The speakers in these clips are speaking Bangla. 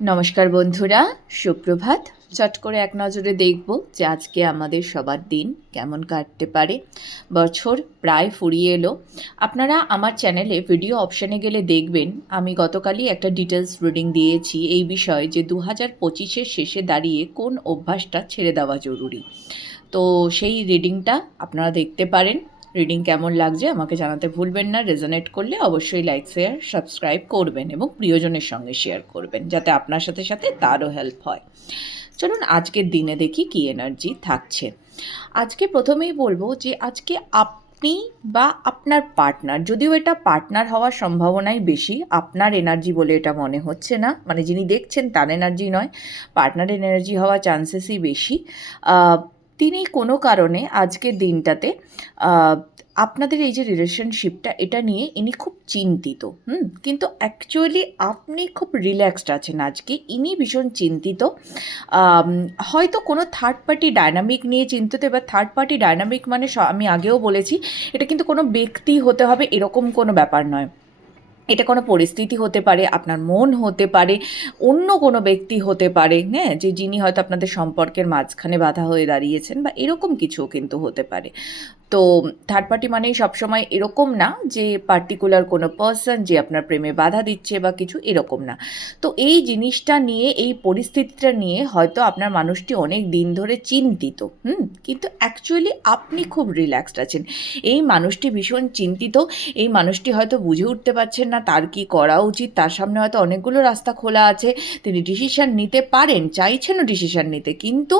নমস্কার বন্ধুরা, সুপ্রভাত। চট করে এক নজরে দেখব যে আজকে আমাদের সবার দিন কেমন কাটতে পারে। বছর প্রায় ফুরিয়ে এলো। আপনারা আমার চ্যানেলে ভিডিও অপশানে গেলে দেখবেন, আমি গতকালই একটা ডিটেলস রিডিং দিয়েছি এই বিষয়ে যে দু হাজার পঁচিশের শেষে দাঁড়িয়ে কোন অভ্যাসটা ছেড়ে দেওয়া জরুরি। তো সেই রিডিংটা আপনারা দেখতে পারেন। রিডিং কেমন লাগছে আমাকে জানাতে ভুলবেন না রেজনেট করলে অবশ্যই লাইক শেয়ার সাবস্ক্রাইব করবেন এবং প্রিয়জনের সঙ্গে শেয়ার করবেন, যাতে আপনার সাথে সাথে তারও হেল্প হয়। চলুন আজকের দিনে দেখি কি এনার্জি থাকছে। আজকে প্রথমেই বলব যে আজকে আপনি বা আপনার পার্টনার যদিও এটা পার্টনার হওয়ার সম্ভাবনাই বেশি, আপনার এনার্জি বলে এটা মনে হচ্ছে না মানে যিনি দেখছেন তার এনার্জি নয় পার্টনারের এনার্জি হওয়ার চান্সেসই বেশি। তিনি কোনো কারণে আজকের দিনটাতে আপনাদের এই যে রিলেশনশিপটা এটা নিয়ে ইনি খুব চিন্তিত, হুম? কিন্তু অ্যাকচুয়ালি আপনি খুব রিল্যাক্সড আছেন আজকে। ইনি ভীষণ চিন্তিত। হয়তো কোনো থার্ড পার্টি ডায়নামিক নিয়ে চিন্তিত, এবার থার্ড পার্টি ডায়নামিক মানে আমি আগেও বলেছি, এটা কিন্তু কোনো ব্যক্তি হতে হবে, এরকম কোনো ব্যাপার নয়। এটা কোনো পরিস্থিতি হতে পারে, আপনার মন হতে পারে, অন্য কোনো ব্যক্তি হতে পারে হ্যাঁ? যে যিনি হয়তো আপনাদের সম্পর্কের মাঝখানে বাধা হয়ে দাঁড়িয়েছেন বা এরকম কিছুও কিন্তু হতে পারে। তো থার্ড পার্টি মানেই সবসময় এরকম না যে পার্টিকুলার কোনো পার্সন যে আপনার প্রেমে বাধা দিচ্ছে বা কিছু এরকম না। তো এই জিনিসটা নিয়ে, এই পরিস্থিতিটা নিয়ে হয়তো আপনার মানুষটি অনেক দিন ধরে চিন্তিত, হুম? কিন্তু অ্যাকচুয়ালি আপনি খুব রিল্যাক্সড আছেন। এই মানুষটি ভীষণ চিন্তিত, এই মানুষটি হয়তো বুঝে উঠতে পারছেন না তার কি করা উচিত, তার সামনে হয়তো অনেকগুলো রাস্তা খোলা আছে, তিনি ডিসিশান নিতে পারেন, চাইছেনও ডিসিশান নিতে, কিন্তু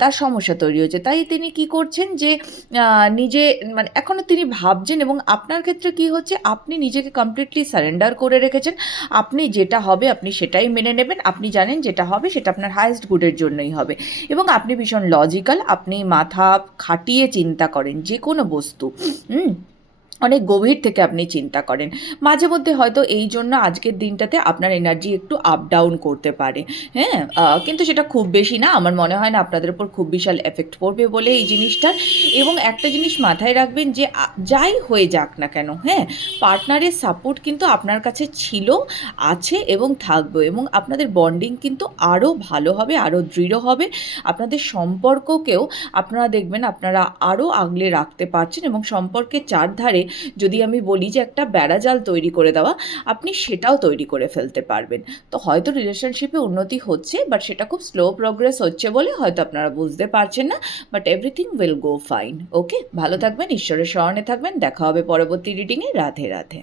তার সমস্যা তৈরি হচ্ছে তাই তিনি কি করছেন যে নিজে মানে এখনও তিনি ভাবছেন এবং আপনার ক্ষেত্রে কি হচ্ছে? আপনি নিজেকে কমপ্লিটলি সারেন্ডার করে রেখেছেন। আপনি যেটা হবে, আপনি সেটাই মেনে নেবেন। আপনি জানেন যেটা হবে, সেটা আপনার হায়েস্ট গুডের জন্যই হবে। এবং আপনি ভীষণ লজিক্যাল আপনি মাথা খাটিয়ে চিন্তা করেন যে কোনো বস্তু, হুম? অনেক গভীর থেকে আপনি চিন্তা করেন। মাঝে মধ্যে হয়তো এই জন্য আজকের দিনটাতে আপনার এনার্জি একটু আপ ডাউন করতে পারে। হ্যাঁ? কিন্তু সেটা খুব বেশি না। আমার মনে হয় না আপনাদের উপর খুব বিশাল এফেক্ট পড়বে বলে এই জিনিসটার। এবং একটা জিনিস মাথায় রাখবেন যে যাই হয়ে যাক না কেন হ্যাঁ? পার্টনারের সাপোর্ট কিন্তু আপনার কাছে ছিল, আছে এবং থাকবে। এবং আপনাদের বন্ডিং কিন্তু আরও ভালো হবে আরও দৃঢ় হবে। আপনাদের সম্পর্ককেও আপনারা দেখবেন, আপনারা আরও আগলে রাখতে পারছেন এবং সম্পর্কের চারধারে যদি আমি বলি যে একটা বেড়া জাল তৈরি করে দেওয়া, আপনি সেটাও তৈরি করে ফেলতে পারবেন। তো হয়তো রিলেশনশিপে উন্নতি হচ্ছে বাট সেটা খুব স্লো প্রোগ্রেস হচ্ছে বলে হয়তো আপনারা বুঝতে পারছেন না but everything will go fine okay ভালো থাকবেন, ঈশ্বরের স্মরণে থাকবেন, দেখা হবে পরবর্তী রিডিংয়ে রাধে রাধে।